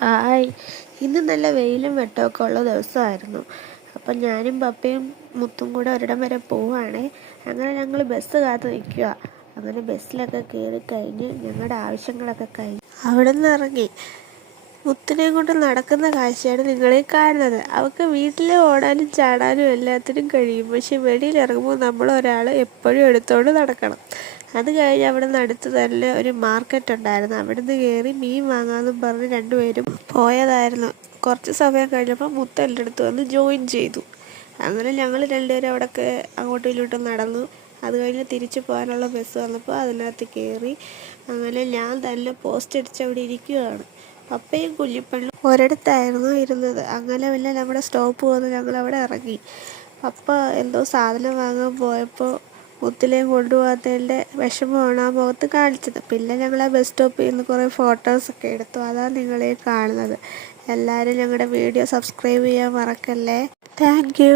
Hi, ഇന്ന് നല്ല വെയിലും വെട്ടമൊക്കെ ഉള്ള ദിവസമായിരുന്നു. അപ്പം ഞാനും പപ്പയും മുത്തും കൂടെ ഒരിടം വരെ പോവുകയാണേ. അങ്ങനെ ഞങ്ങൾ ബസ് കാത്ത് നിൽക്കുക. അങ്ങനെ ബസ്സിലൊക്കെ കയറി കഴിഞ്ഞ് ഞങ്ങളുടെ ആവശ്യങ്ങളൊക്കെ കഴിഞ്ഞ് അവിടെ നിന്ന് ഇറങ്ങി. മുത്തിനെ കൊണ്ട് നടക്കുന്ന കാഴ്ചയാണ് നിങ്ങളീ കാണുന്നത്. അവൾക്ക് വീട്ടിൽ ഓടാനും ചാടാനും എല്ലാത്തിനും കഴിയും. പക്ഷെ വെളിയിലിറങ്ങുമ്പോൾ നമ്മളൊരാൾ എപ്പോഴും എടുത്തുകൊണ്ട് നടക്കണം. അത് കഴിഞ്ഞ് അവിടെ നിന്ന് അടുത്ത് തന്നെ ഒരു മാർക്കറ്റ് ഉണ്ടായിരുന്നു. അവിടെ നിന്ന് കയറി മീൻ വാങ്ങാമെന്നും പറഞ്ഞ് രണ്ടുപേരും പോയതായിരുന്നു. കുറച്ച് സമയം കഴിഞ്ഞപ്പോൾ മുത്ത് എൻ്റെ അടുത്ത് വന്ന് ജോയിൻ ചെയ്തു. അങ്ങനെ ഞങ്ങൾ രണ്ടുപേരും അവിടെയൊക്കെ അങ്ങോട്ടും ഇങ്ങോട്ടും നടന്നു. അത് കഴിഞ്ഞ് തിരിച്ചു പോകാനുള്ള ബസ് വന്നപ്പോൾ അതിനകത്ത് കയറി. അങ്ങനെ ഞാൻ തന്നെ പോസ്റ്റ് അടിച്ച് അവിടെ ഇരിക്കുകയാണ്. പപ്പയും കുഞ്ഞിപ്പെണ്ണും ഒരിടത്തായിരുന്നു ഇരുന്നത്. അങ്ങനെ പിന്നെ നമ്മുടെ സ്റ്റോപ്പ് വന്ന് ഞങ്ങളവിടെ ഇറങ്ങി. പപ്പ എന്തോ സാധനം വാങ്ങാൻ പോയപ്പോൾ മുത്തിലേയും കൊണ്ടുപോകാത്തതിൻ്റെ വിഷമമാണ് ആ മുഖത്ത് കാണിച്ചത്. പിന്നെ ഞങ്ങൾ ആ ബസ് സ്റ്റോപ്പിൽ നിന്ന് കുറേ ഫോട്ടോസൊക്കെ എടുത്തു. അതാണ് നിങ്ങളെ കാണുന്നത്. എല്ലാവരും ഞങ്ങളുടെ വീഡിയോ സബ്സ്ക്രൈബ് ചെയ്യാൻ മറക്കല്ലേ. Thank you.